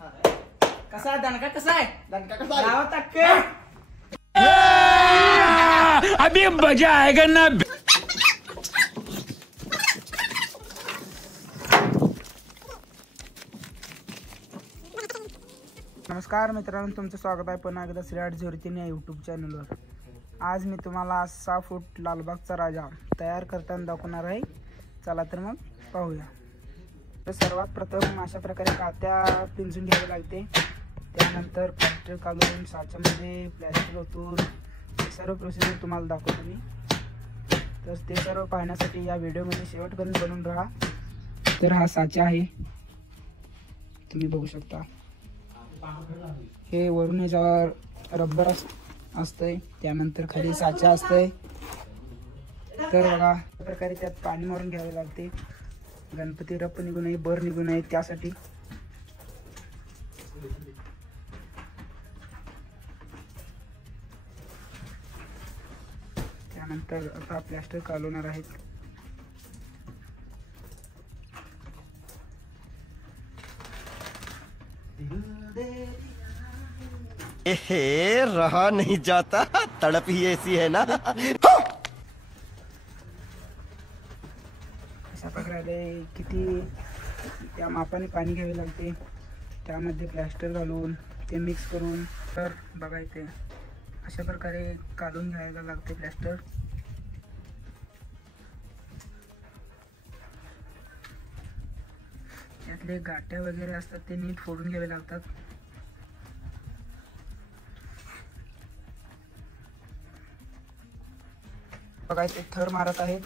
कसा आहे दणका? कसा आहे दणका कसा आहे? गावात टक्क अभी मजा आएगा ना. नमस्कार मित्रांनो, तुमचं स्वागत आहे पुन्हा एकदा श्री 803 या यूट्यूब चॅनलवर. आज मी तुम्हाला 6 फूट लालबागचा राजा तयार करताना दाखवणार आहे. चला तर मग पाहूया. तर सर्वात प्रथम अशा प्रकारे कात्या पिंजून घ्यावी लागते. त्यानंतर प्लास्टर काढून साच्यामध्ये प्लास्टर ओतून सर्व प्रोसिजर तुम्हाला दाखवतो मी. तर ते सर्व पाहण्यासाठी या व्हिडिओमध्ये शेवटपर्यंत बनून राहा. तर हा साचा आहे, तुम्ही बघू शकता. हे वरून ह्याच्यावर रबर असतंय, त्यानंतर खाली साचा असतंय. तर बघा अशा प्रकारे त्यात पाणी मारून घ्यावे लागते. गणपती रप निघू नये, बर निघू नये त्यासाठी. त्यानंतर आता प्लास्टर काढवणार आहेत. हे रहा नहीं जाता, तड़प ही ऐसी है ना. अशा प्रकारे किती त्या मापाने पाणी घ्यावे लागते. त्यामध्ये प्लास्टर घालून ते मिक्स करून तर बघायचे अशा प्रकारे काढून घ्यायला लागते प्लास्टर. त्यातले गाठ्या वगैरे असतात ते नीट फोडून घ्यावे लागतात. बघायचे थर मारत आहेत.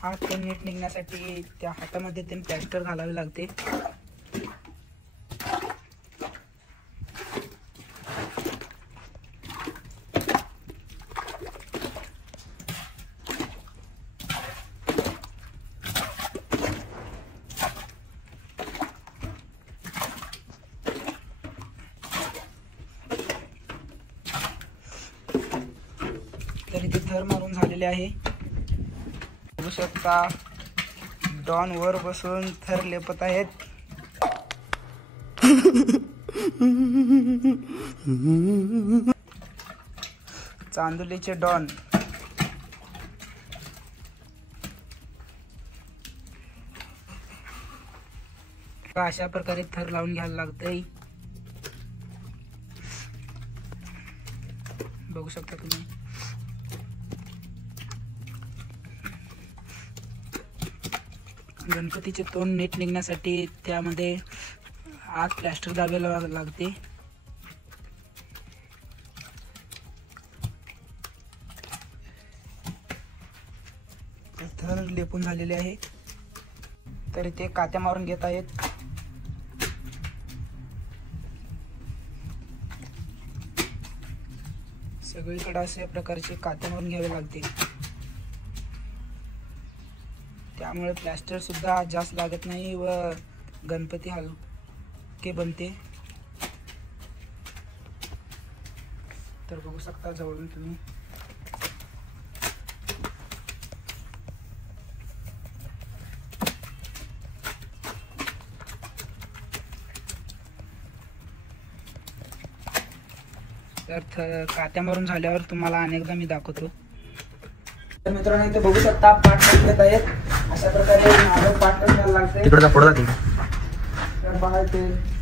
हात ते नीट निघण्यासाठी त्या हातामध्ये ते प्लास्टर घालावे लागते. तरी ते थर मारून झालेले आहे. बघू शकता डॉन वर बसून थर लेपत आहेत. चांदोलीचे डॉन. अशा प्रकारे थर लावून घ्यायला लागतंय. बघू शकता तुम्ही. गणपतीचे तोंड नीट निघण्यासाठी त्यामध्ये आत प्लास्टर दाबायला लागते. थर लेपून झालेले आहे. तरी ते कात्या मारून घेत आहेत. सगळीकडे अशा प्रकारचे कात्या मारून घ्यावे लागते. त्यामुळे प्लास्टर सुद्धा जास्त लागत नाही व गणपती हलके बनते. तर बघू शकता जवळून तुम्ही. तर कात्या मारून झाल्यावर तुम्हाला अनेकदा मी दाखवतो. तर मित्रांनो इथे बघू शकता पाठ टाकलेत आहेत. अशा प्रकारे माझं पाठ टाकायला लागते. तिकडे पुढे जाते. तर बघा ते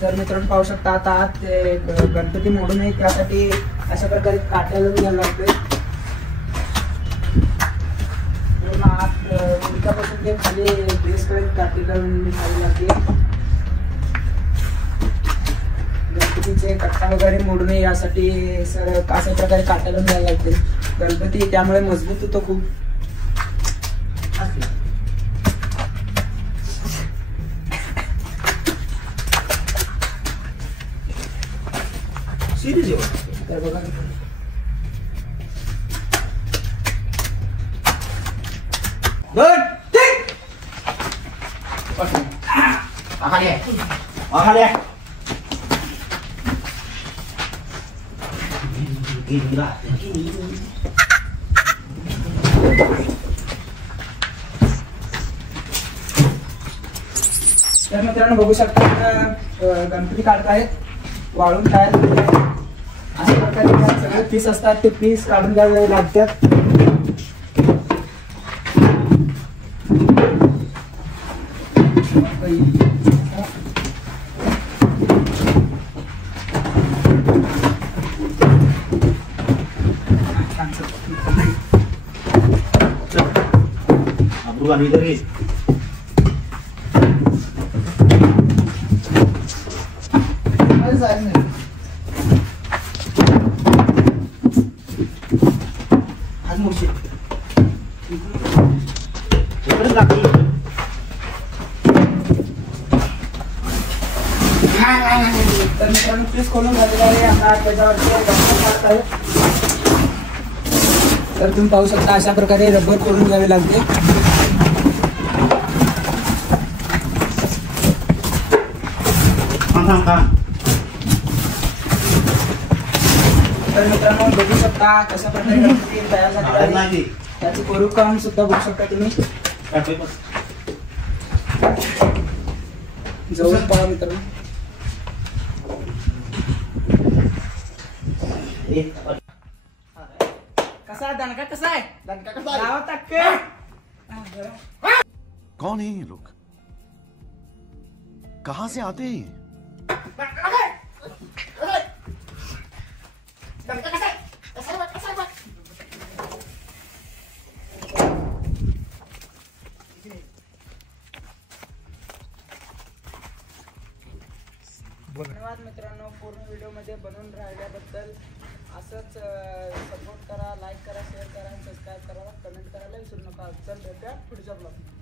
तर मित्रांनो पाहू शकता. आता ते गणपती मोडू नये त्यासाठी अशा प्रकारे काट्या लावून घ्यायला लागते. उलट्यापासून ते खाली ड्रेसकडे काठी लावून घ्यावी लागते. गणपतीचे कट्टा वगैरे मोडू नये यासाठी अशा प्रकारे काट्या लावून घ्यायला लागते. गणपती त्यामुळे मजबूत होतो खूप. तर बघा तर मित्रांनो बघू शकता गणपती काढत आहेत, वाळून तयार झालेले आहेत. अशा प्रकारे त्यात सगळे पीस असतात, ते पीस काढून घ्यावे लागतात. तर मित्रांनो पीस खोलून झालेला आहे. आता त्याच्यावरती रबर काढत आहे. तर तुम्ही पाहू शकता अशा प्रकारे रबर खोलून घ्यावे लागते. तर मित्रांनो बघू शकता कशा प्रकारे गणपती तयार झालेला आहे. त्याचे कोरीव काम सुद्धा बघू शकता तुम्ही. जवळ पहा मित्रांनो. कसा आहे दणका, कसा आहे दणका, कसा लावा टक्के. कौन है ये लोग? कहां से आते हैं? धन्यवाद मित्रांनो, पूर्ण व्हिडिओ मध्ये बनवून राहिल्याबद्दल. असंच सपोर्ट करा, लाईक करा, शेअर करा, सबस्क्राईब करा, कमेंट करायला विसरू नका. चल भेटूया पुढच्या ब्लॉग.